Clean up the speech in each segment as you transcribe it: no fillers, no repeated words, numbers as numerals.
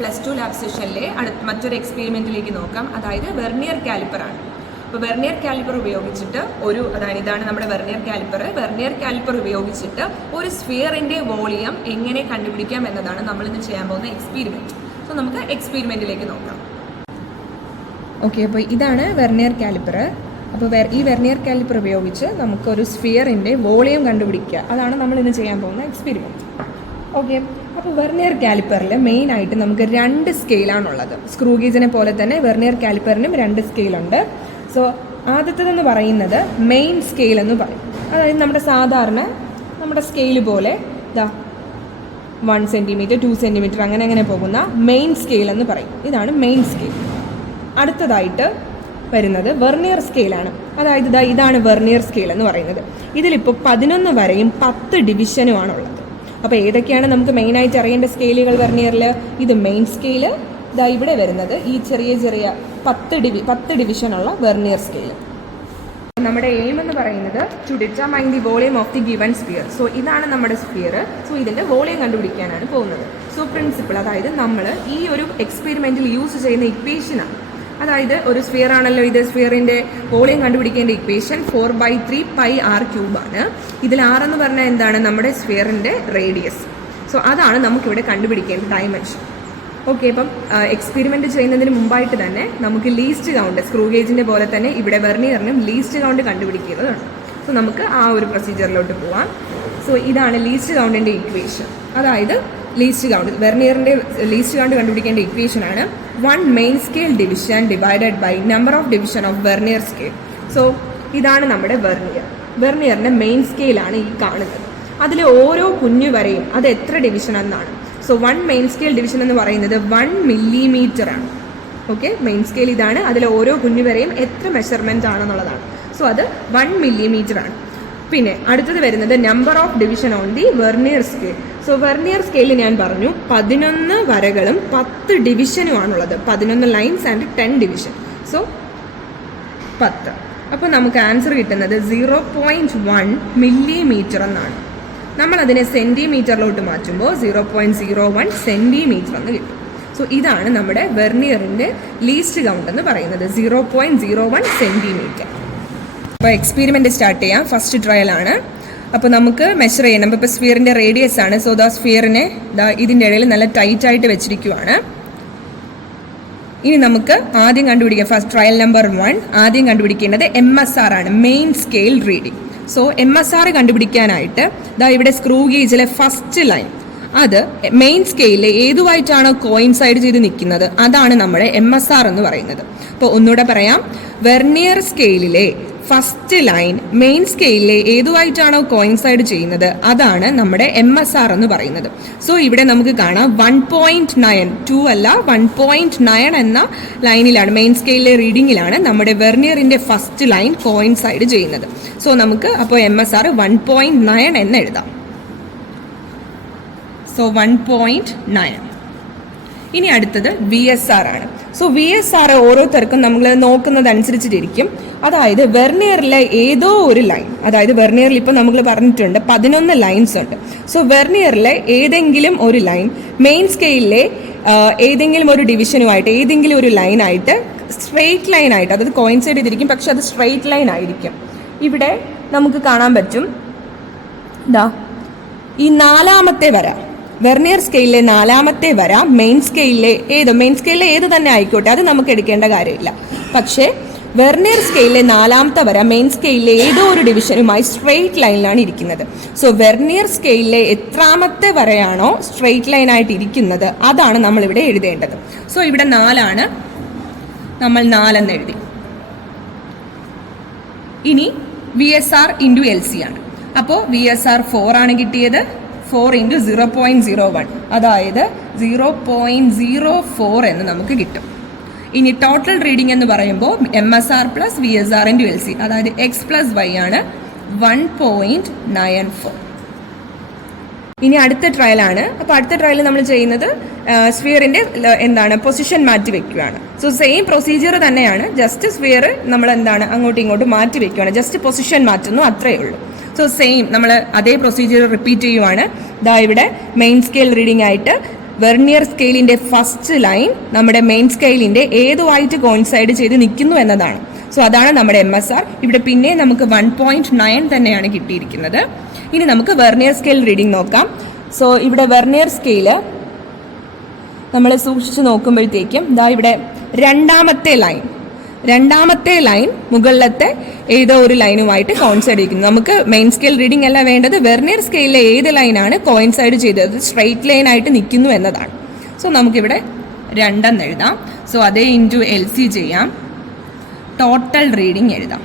+2 lab സെഷനിലെ മറ്റൊരു എക്സ്പെരിമെൻറ്റിലേക്ക് നോക്കാം. അതായത് വെർനിയർ കാലിപ്പറാണ്. അപ്പോൾ വെർനിയർ കാലിപ്പർ ഉപയോഗിച്ചിട്ട് ഇതാണ് നമ്മുടെ വെർനിയർ കാലിപ്പർ. വെർനിയർ കാലിപ്പർ ഉപയോഗിച്ചിട്ട് ഒരു സ്ഫിയറിൻ്റെ വോളിയം എങ്ങനെ കണ്ടുപിടിക്കാം എന്നതാണ് നമ്മളിന്ന് ചെയ്യാൻ പോകുന്ന എക്സ്പെരിമെൻറ്റ്. സോ നമുക്ക് എക്സ്പെരിമെൻറ്റിലേക്ക് നോക്കാം. ഓക്കെ, അപ്പോൾ ഇതാണ് വെർനിയർ കാലിപ്പർ. അപ്പോൾ ഈ വെർനിയർ കാലിപ്പർ ഉപയോഗിച്ച് നമുക്കൊരു സ്ഫിയറിൻ്റെ വോളിയം കണ്ടുപിടിക്കുക. അതാണ് നമ്മളിന്ന് ചെയ്യാൻ പോകുന്ന എക്സ്പെരിമെൻറ്റ്. ഓക്കെ, അപ്പോൾ വെർനിയർ കാലിപ്പറിൽ മെയിനായിട്ട് നമുക്ക് 2 സ്കെയിലാണുള്ളത്. സ്ക്രൂ ഗേജിനെ പോലെ തന്നെ വെർനിയർ കാലിപ്പറിനും 2 സ്കെയിലുണ്ട്. സോ ആദ്യത്തേതെന്ന് പറയുന്നത് മെയിൻ സ്കെയിൽ എന്ന് പറയും. അതായത് നമ്മുടെ സ്കെയിൽ പോലെ 1 സെൻറ്റിമീറ്റർ 2 സെൻറ്റിമീറ്റർ അങ്ങനെ പോകുന്ന മെയിൻ സ്കെയിൽ എന്ന് പറയും. ഇതാണ് മെയിൻ സ്കെയിൽ. അടുത്തതായിട്ട് വരുന്നത് വെർനിയർ സ്കെയിലാണ്. അതായത് ഇതാണ് വെർനിയർ സ്കെയിൽ എന്ന് പറയുന്നത്. ഇതിലിപ്പോൾ 11 വരെയും 10 ഡിവിഷനുമാണുള്ളത്. അപ്പോൾ ഏതൊക്കെയാണ് നമുക്ക് മെയിനായിട്ട് അറിയേണ്ട സ്കെയിലുകൾ വെർനിയറിൽ? ഇത് മെയിൻ സ്കെയില്, ഇവിടെ വരുന്നത് ഈ ചെറിയ 10 ഡിവിഷനുള്ള വെർനിയർ സ്കെയിൽ. നമ്മുടെ എയിം എന്ന് പറയുന്നത് to determine the volume of the given sphere. So ഇതാണ് നമ്മുടെ സ്ഫിയർ. സോ ഇതിൻ്റെ വോളിയം കണ്ടുപിടിക്കാനാണ് പോകുന്നത്. സോ പ്രിൻസിപ്പിൾ, അതായത് നമ്മൾ ഈ ഒരു എക്സ്പെരിമെൻറ്റിൽ യൂസ് ചെയ്യുന്ന ഇക്വേഷനാണ്. അതായത് ഒരു സ്ഫിയർ ആണല്ലോ ഇത്. സ്ഫിയറിൻ്റെ വോളിയം കണ്ടുപിടിക്കേണ്ട ഇക്വേഷൻ 4/3 πr³ ആണ്. ഇതിൽ r എന്ന് പറഞ്ഞാൽ എന്താണ്? നമ്മുടെ സ്ഫിയറിൻ്റെ റേഡിയസ്. സോ അതാണ് നമുക്കിവിടെ കണ്ടുപിടിക്കേണ്ട ഡയമെൻഷൻ. ഓക്കെ, അപ്പം എക്സ്പെരിമെൻറ്റ് ചെയ്യുന്നതിന് മുമ്പായിട്ട് തന്നെ നമുക്ക് ലീസ്റ്റ് കൗണ്ട്, സ്ക്രൂ ഗേജിൻ്റെ പോലെ തന്നെ ഇവിടെ വെർനിയറിനും ലീസ്റ്റ് കൗണ്ട് കണ്ടുപിടിക്കുന്നതാണ്. സോ നമുക്ക് ആ ഒരു പ്രൊസീജിയറിലോട്ട് പോവാം. സോ ഇതാണ് ലീസ്റ്റ് കൗണ്ടിൻ്റെ ഇക്വേഷൻ. അതായത് ലീസ്റ്റ് കൗണ്ട്, വെർനിയറിൻ്റെ ലീസ്റ്റ് കൗണ്ട് കണ്ടുപിടിക്കേണ്ട ഇക്വേഷനാണ് 1 main scale division divided by number of division of vernier scale. So ഇതാണ് നമ്മുടെ വെർനിയറിൻ്റെ മെയിൻ സ്കെയിലാണ് ഈ കാണുന്നത്. അതിൽ ഓരോ കുഞ്ഞു വരെയും അത് എത്ര ഡിവിഷൻ എന്നാണ്. സോ 1 മെയിൻ സ്കെയിൽ ഡിവിഷൻ എന്ന് പറയുന്നത് 1 മില്ലിമീറ്റർ ആണ്. ഓക്കെ, മെയിൻ സ്കെയിൽ ഇതാണ്. അതിൽ ഓരോ കുഞ്ഞു വരെയും എത്ര മെഷർമെൻറ്റ് ആണെന്നുള്ളതാണ്. സോ അത് 1 മില്ലിമീറ്റർ ആണ്. പിന്നെ അടുത്തത് വരുന്നത് number of division on the vernier scale. So vernier സ്കെയിലിൽ ഞാൻ പറഞ്ഞു 11 വരകളും 10 ഡിവിഷനുമാണുള്ളത്. 11 ലൈൻസ് ആൻഡ് 10 ഡിവിഷൻ. സോ 10. അപ്പോൾ നമുക്ക് ആൻസർ കിട്ടുന്നത് 0.1 മില്ലിമീറ്റർ എന്നാണ്. നമ്മളതിനെ സെൻറ്റിമീറ്ററിലോട്ട് മാറ്റുമ്പോൾ 0.01 സെൻറ്റിമീറ്റർ എന്ന് കിട്ടും. സോ ഇതാണ് നമ്മുടെ വെർനിയറിൻ്റെ ലീസ്റ്റ് കൗണ്ട് എന്ന് പറയുന്നത്, 0.01 സെൻറ്റിമീറ്റർ. അപ്പോൾ എക്സ്പെരിമെൻറ്റ് സ്റ്റാർട്ട് ചെയ്യാം. ഫസ്റ്റ് ട്രയൽ ആണ്. അപ്പോൾ നമുക്ക് മെഷർ ചെയ്യണം. ഇപ്പോൾ സ്ഫിയറിൻ്റെ റേഡിയസ് ആണ്. സോ സ്ഫിയറിനെ ഇതിൻ്റെ ഇടയിൽ നല്ല ടൈറ്റായിട്ട് വെച്ചിരിക്കുവാണ്. ഇനി നമുക്ക് ആദ്യം കണ്ടുപിടിക്കാം. ഫസ്റ്റ് ട്രയൽ നമ്പർ 1 ആദ്യം കണ്ടുപിടിക്കേണ്ടത് MSR ആണ്, main scale reading. So MSR കണ്ടുപിടിക്കാനായിട്ട് ഇവിടെ സ്ക്രൂ ഗേജിലെ ഫസ്റ്റ് ലൈൻ, അത് മെയിൻ സ്കെയിലിൽ ഏതുമായിട്ടാണോ കോയിൻസൈഡ് ചെയ്ത് നിൽക്കുന്നത് അതാണ് നമ്മുടെ MSR എന്ന് പറയുന്നത്. അപ്പോൾ ഒന്നുകൂടെ പറയാം, വെർനിയർ സ്കെയിലിലെ ഫസ്റ്റ് ലൈൻ മെയിൻ സ്കെയിലിലെ ഏതുമായിട്ടാണോ കോയിൻസൈഡ് ചെയ്യുന്നത് അതാണ് നമ്മുടെ MSR എന്ന് പറയുന്നത്. സോ ഇവിടെ നമുക്ക് കാണാം 1.9, 2 അല്ല 1.9 എന്ന ലൈനിലാണ്, മെയിൻ സ്കെയിലിലെ റീഡിങ്ങിലാണ് നമ്മുടെ വെർനിയറിൻ്റെ ഫസ്റ്റ് ലൈൻ കോയിൻസൈഡ് ചെയ്യുന്നത്. സോ നമുക്ക് അപ്പോൾ MSR 1.9 എന്ന് എഴുതാം. സോ 1.9. ഇനി അടുത്തത് VSR ആണ്. സോ VSR ഓരോരുത്തർക്കും നമ്മൾ നോക്കുന്നതനുസരിച്ചിട്ടിരിക്കും. അതായത് വെർനിയറിലെ ഏതോ ഒരു ലൈൻ, അതായത് വെർനിയറിൽ ഇപ്പോൾ നമ്മൾ പറഞ്ഞിട്ടുണ്ട് 11 ലൈൻസ് ഉണ്ട്. സോ വെർനിയറിലെ ഏതെങ്കിലും ഒരു ലൈൻ മെയിൻ സ്കെയിലിലെ ഏതെങ്കിലും ഒരു ഡിവിഷനുമായിട്ട് ഏതെങ്കിലും ഒരു ലൈനായിട്ട് സ്ട്രെയിറ്റ് ലൈനായിട്ട്, അതായത് കോയിൻസൈഡ് ചെയ്തിരിക്കും, പക്ഷെ അത് സ്ട്രെയിറ്റ് ലൈൻ ആയിരിക്കും. ഇവിടെ നമുക്ക് കാണാൻ പറ്റും ഈ 4ാമത്തെ വര, വെർനിയർ സ്കെയിലിലെ 4ാമത്തെ വര മെയിൻ സ്കെയിലിലെ ഏത് തന്നെ ആയിക്കോട്ടെ, അത് നമുക്ക് എടുക്കേണ്ട കാര്യമില്ല. പക്ഷേ വെർനിയർ സ്കെയിലിലെ 4ാമത്തെ വര മെയിൻ സ്കെയിലിലെ ഏതോ ഒരു ഡിവിഷനുമായി സ്ട്രെയിറ്റ് ലൈനിലാണ് ഇരിക്കുന്നത്. സോ വെർനിയർ സ്കെയിലിലെ എത്രാമത്തെ വരയാണോ സ്ട്രെയിറ്റ് ലൈനായിട്ട് ഇരിക്കുന്നത് അതാണ് നമ്മളിവിടെ എഴുതേണ്ടത്. സോ ഇവിടെ 4 ആണ്, നമ്മൾ 4 എന്ന് എഴുതി. ഇനി VSR × LC ആണ്. അപ്പോൾ VSR 4 ആണ് കിട്ടിയത്. 4 × 0.01, അതായത് 0.04 എന്ന് നമുക്ക് കിട്ടും. ഇനി ടോട്ടൽ റീഡിംഗ് എന്ന് പറയുമ്പോൾ MSR + VSR × LC, അതായത് X + Y ആണ് 1.94. ഇനി അടുത്ത ട്രയലാണ്. അപ്പോൾ അടുത്ത ട്രയൽ നമ്മൾ ചെയ്യുന്നത് സ്ഫിയറിൻ്റെ പൊസിഷൻ മാറ്റി വെക്കുകയാണ്. സോ സെയിം പ്രൊസീജിയർ തന്നെയാണ്, ജസ്റ്റ് സ്ഫിയർ നമ്മൾ അങ്ങോട്ടും ഇങ്ങോട്ടും മാറ്റി വെക്കുകയാണ്, ജസ്റ്റ് പൊസിഷൻ മാറ്റുന്നു, അത്രയേ ഉള്ളൂ. സോ സെയിം നമ്മൾ അതേ പ്രൊസീജിയർ റിപ്പീറ്റ് ചെയ്യുവാണ്. ഇവിടെ മെയിൻ സ്കെയിൽ റീഡിംഗ് ആയിട്ട് വെർണിയർ സ്കെയിലിന്റെ ഫസ്റ്റ് ലൈൻ നമ്മുടെ മെയിൻ സ്കെയിലിന്റെ ഏതുമായിട്ട് കോയിൻസൈഡ് ചെയ്ത് നിൽക്കുന്നു എന്നതാണ്. സോ അതാണ് നമ്മുടെ MSR. ഇവിടെ പിന്നെ നമുക്ക് 1.9 തന്നെയാണ് കിട്ടിയിരിക്കുന്നത്. ഇനി നമുക്ക് വെർണിയർ സ്കെയിൽ റീഡിംഗ് നോക്കാം. സോ ഇവിടെ വെർണിയർ സ്കെയില് നമ്മൾ സൂക്ഷിച്ച് നോക്കുമ്പോഴത്തേക്കും ഇതാ ഇവിടെ രണ്ടാമത്തെ ലൈൻ മുകളിലത്തെ ഏതോ ഒരു ലൈനുമായിട്ട് കോയിൻസൈഡ് ചെയ്യിക്കുന്നു. നമുക്ക് മെയിൻ സ്കെയിൽ റീഡിംഗ് അല്ല വേണ്ടത്, വെർണിയർ സ്കെയിലിലെ ഏത് ലൈനാണ് കോയിൻസൈഡ് ചെയ്തത് സ്ട്രെയിറ്റ് ലൈൻ ആയിട്ട് നിൽക്കുന്നു എന്നതാണ്. സോ നമുക്കിവിടെ 2 എന്ന് എഴുതാം. സോ അതേ ഇൻറ്റു LC ചെയ്യാം, ടോട്ടൽ റീഡിംഗ് എഴുതാം.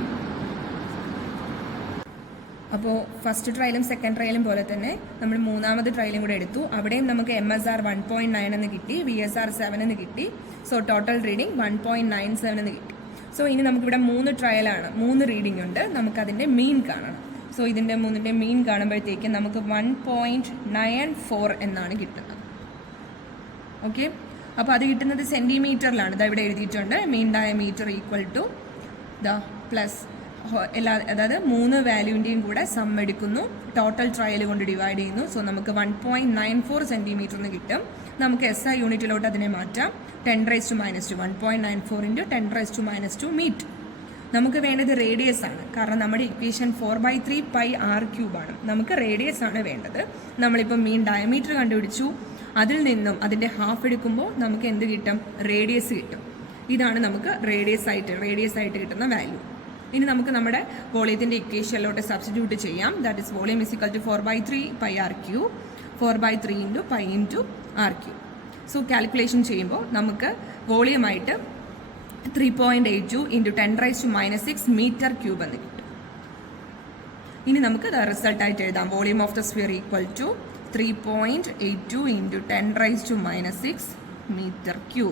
അപ്പോൾ ഫസ്റ്റ് ട്രയലും സെക്കൻഡ് ട്രയലും പോലെ തന്നെ നമ്മൾ മൂന്നാമത് ട്രയലും കൂടെ എടുത്തു. അവിടെയും നമുക്ക് MSR 1.9 എന്ന് കിട്ടി, VSR 7 എന്ന് കിട്ടി. സോ ടോട്ടൽ റീഡിംഗ് 1.97 എന്ന് കിട്ടി. സോ ഇനി നമുക്കിവിടെ 3 ട്രയലാണ്, 3 റീഡിംഗ് ഉണ്ട്. നമുക്കതിൻ്റെ മീൻ കാണണം. സോ ഇതിൻ്റെ 3ൻ്റെ മീൻ കാണുമ്പോഴത്തേക്കും നമുക്ക് 1.94 എന്നാണ് കിട്ടുന്നത്. ഓക്കെ, അപ്പോൾ അത് കിട്ടുന്നത് സെൻറ്റിമീറ്ററിലാണ്. ഇതാ ഇവിടെ എഴുതിയിട്ടുണ്ട്, മീൻ ഡയമീറ്റർ ഈക്വൽ ടു പ്ലസ് അതായത് 3 വാല്യൂവിൻ്റെയും കൂടെ സം എടുക്കുന്നു, ടോട്ടൽ ട്രയൽ കൊണ്ട് ഡിവൈഡ് ചെയ്യുന്നു. സോ നമുക്ക് 1.94 സെൻറ്റിമീറ്റർ എന്ന് കിട്ടും. നമുക്ക് SI യൂണിറ്റിലോട്ട് അതിനെ മാറ്റാം. 10⁻², 1.94 × 10⁻² മീറ്റർ. നമുക്ക് വേണ്ടത് റേഡിയസ് ആണ്, കാരണം നമ്മുടെ ഇക്വേഷൻ 4/3 πr³ ആണ്. നമുക്ക് റേഡിയസ് ആണ് വേണ്ടത്. നമ്മളിപ്പോൾ മീൻ ഡയമീറ്റർ കണ്ടുപിടിച്ചു, അതിൽ നിന്നും അതിൻ്റെ ഹാഫ് എടുക്കുമ്പോൾ നമുക്ക് എന്ത് കിട്ടും? റേഡിയസ് കിട്ടും. ഇതാണ് നമുക്ക് റേഡിയസ് ആയിട്ട് കിട്ടുന്ന വാല്യൂ. ഇനി നമുക്ക് നമ്മുടെ വോളിയത്തിൻ്റെ ഇക്വേഷനിലോട്ട് സബ്സ്റ്റിറ്റ്യൂട്ട് ചെയ്യാം. That is volume is equal to 4/3 πr³, 4/3 × π × r³. So calculation ചെയ്യുമ്പോൾ നമുക്ക് വോളിയമായിട്ട് 3.82 × 10⁻⁻6 m³ എന്ന് കിട്ടും. ഇനി നമുക്ക് റിസൾട്ടായിട്ട് എഴുതാം. Volume of the sphere equal to 3.82 × 10⁻⁻6 m³.